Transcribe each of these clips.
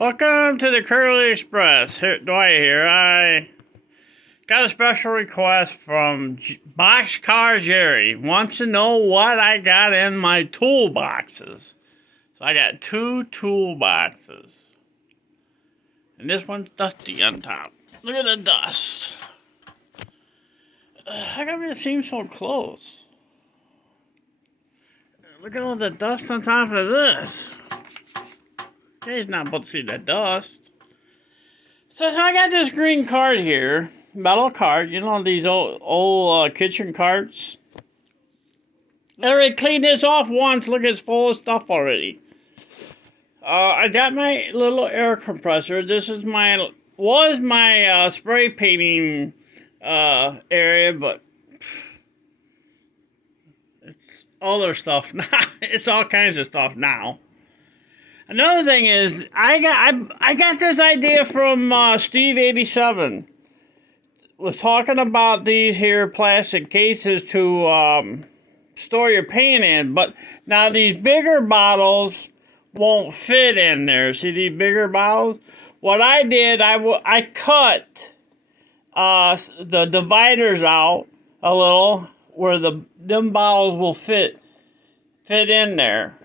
Welcome to the Curly Express. Dwight here. I got a special request from Boxcar Jerry. Wants to know what I got in my toolboxes. So I got two toolboxes. And this one's dusty on top. Look at the dust. How come it seems so close? Look at all the dust on top of this. Okay, he's not able to see the dust. So I got this green cart here, metal cart. You know these old kitchen carts. I already cleaned this off once. Look, it's full of stuff already. I got my little air compressor. This is was my spray painting area, but it's other stuff now. It's all kinds of stuff now. Another thing is, I got this idea from Steve 87. Was talking about these here plastic cases to store your paint in, but now these bigger bottles won't fit in there. See these bigger bottles? What I did, I cut the dividers out a little where them bottles will fit in there.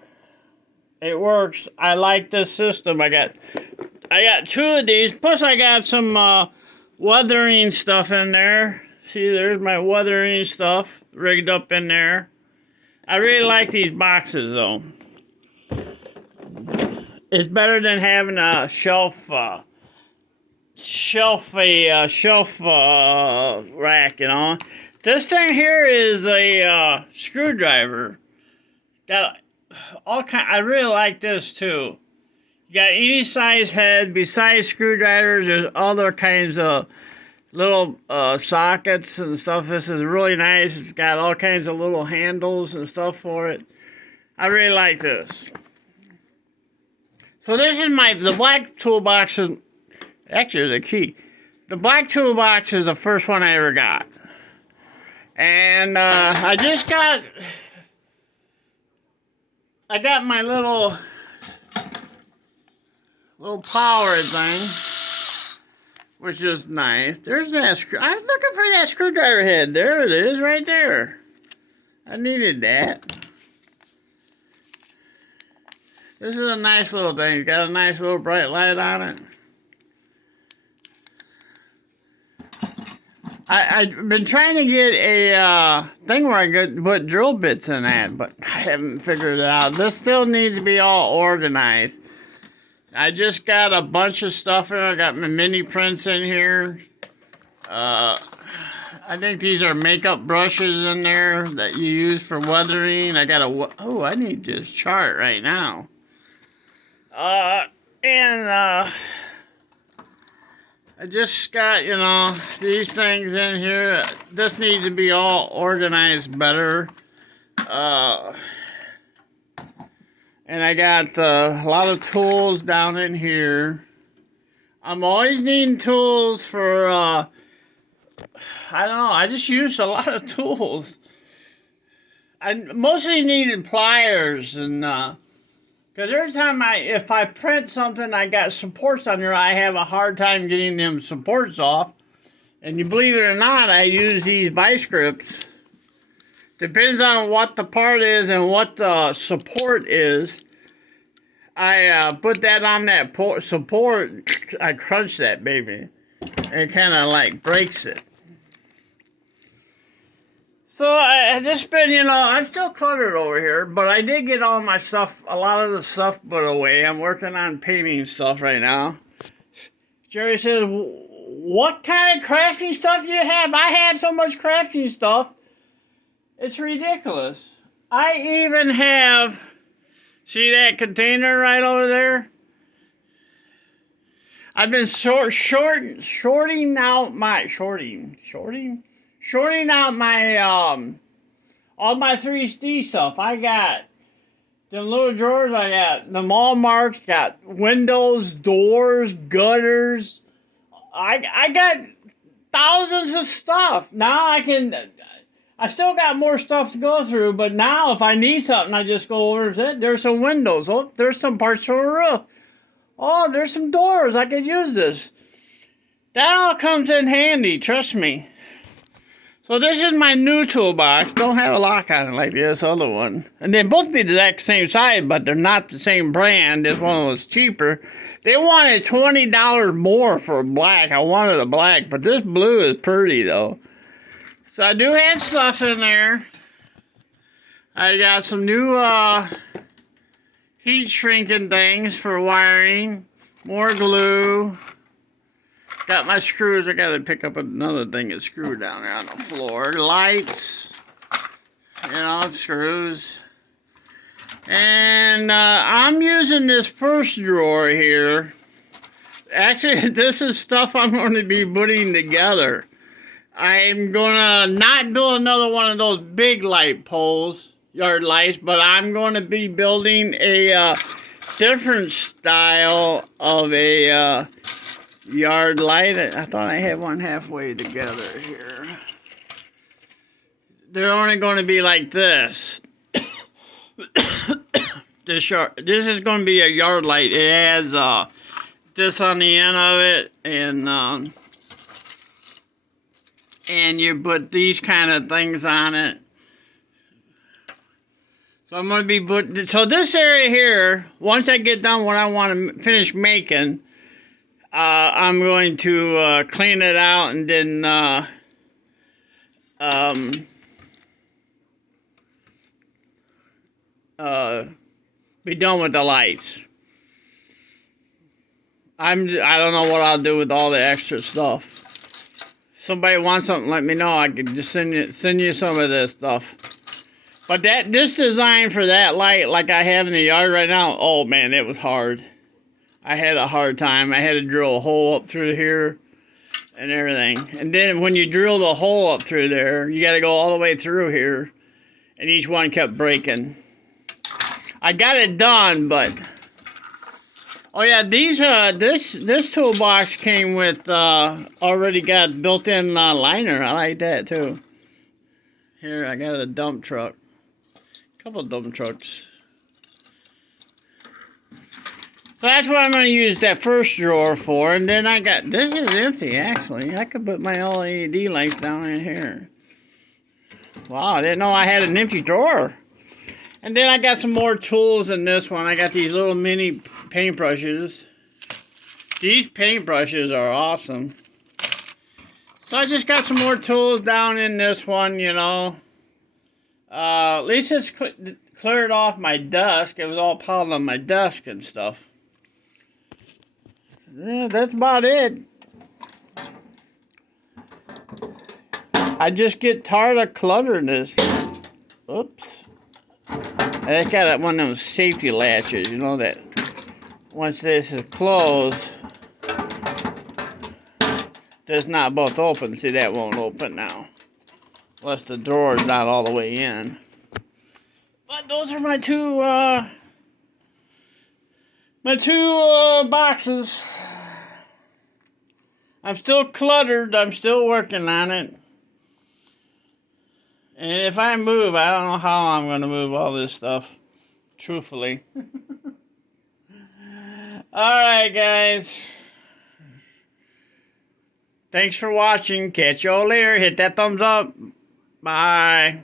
It works. I like this system. I got two of these. Plus, I got some weathering stuff in there. See, there's my weathering stuff rigged up in there. I really like these boxes, though. It's better than having a shelf rack, you know. This thing here is a screwdriver. Got I really like this too. You got any size head. Besides screwdrivers, there's other kinds of little sockets and stuff. This is really nice. It's got all kinds of little handles and stuff for it. I really like this. So this is the black toolbox. Actually, the key. The black toolbox is the first one I ever got. And I got my little power thing, which is nice. There's that I was looking for that screwdriver head. There it is, right there. I needed that. This is a nice little thing. It's got a nice little bright light on it. I've been trying to get a thing where I could put drill bits in that, but I haven't figured it out. This still needs to be all organized. I just got a bunch of stuff in. I got my mini prints in here. I think these are makeup brushes in there that you use for weathering. I need this chart right now. I just got, these things in here. This needs to be all organized better. And I got a lot of tools down in here. I'm always needing tools for, I don't know, I just used a lot of tools. I mostly needed pliers and, because every time if I print something, I got supports on there, I have a hard time getting them supports off. And you believe it or not, I use these vice grips. Depends on what the part is and what the support is. I put that on that support, I crunch that baby. And it kind of like breaks it. So I just been, I'm still cluttered over here, but I did get all my stuff, a lot of the stuff put away. I'm working on painting stuff right now. Jerry says, what kind of crafting stuff do you have? I have so much crafting stuff. It's ridiculous. I even have, see that container right over there? I've been shorting out my all my 3D stuff. I got the little drawers. I got the mall marks. Got windows, doors, gutters. I got thousands of stuff. Now I still got more stuff to go through, but now if I need something, I just go over and say, there's some windows. Oh, there's some parts for a roof. Oh, there's some doors. I could use this. That all comes in handy, trust me. So this is my new toolbox. Don't have a lock on it like this other one. And they both be the exact same size, but they're not the same brand. This one was cheaper. They wanted $20 more for black. I wanted a black, but this blue is pretty though. So I do have stuff in there. I got some new heat shrinking things for wiring. More glue. Got my screws. I gotta pick up another thing and screw down there on the floor. Lights. You know, screws. And I'm using this first drawer here. Actually, this is stuff I'm going to be putting together. I'm gonna not build another one of those big light poles, yard lights, but I'm going to be building a different style of a yard light. I thought I had one halfway together here. They're only going to be like this. This is going to be a yard light. It has this on the end of it, and you put these kind of things on it. So I'm going to be putting, so this area here, once I get done what I want to finish making, I'm going to clean it out and then be done with the lights. I don't know what I'll do with all the extra stuff. Somebody wants something, let me know. I can just send you some of this stuff. But this design for that light, like I have in the yard right now, oh man, it was hard. I had a hard time. I had to drill a hole up through here and everything. And then when you drill the hole up through there, you got to go all the way through here. And each one kept breaking. I got it done, but oh yeah, this toolbox came with already got built-in liner. I like that too. Here I got a dump truck, a couple of dump trucks. So that's what I'm going to use that first drawer for, and then I got this is empty actually. I could put my LED lights down in here. Wow, I didn't know I had an empty drawer. And then I got some more tools in this one. I got these little mini paintbrushes. These paintbrushes are awesome. So I just got some more tools down in this one, you know. At least it's cleared off my desk. It was all piled on my desk and stuff. Yeah, that's about it. I just get tired of cluttering this. Oops. I just got one of those safety latches, you know, that once this is closed, does not both open. See, that won't open now. Unless the drawer is not all the way in. But those are my two boxes. I'm still cluttered. I'm still working on it. And if I move, I don't know how I'm going to move all this stuff. Truthfully. Alright, guys. Thanks for watching. Catch y'all later. Hit that thumbs up. Bye.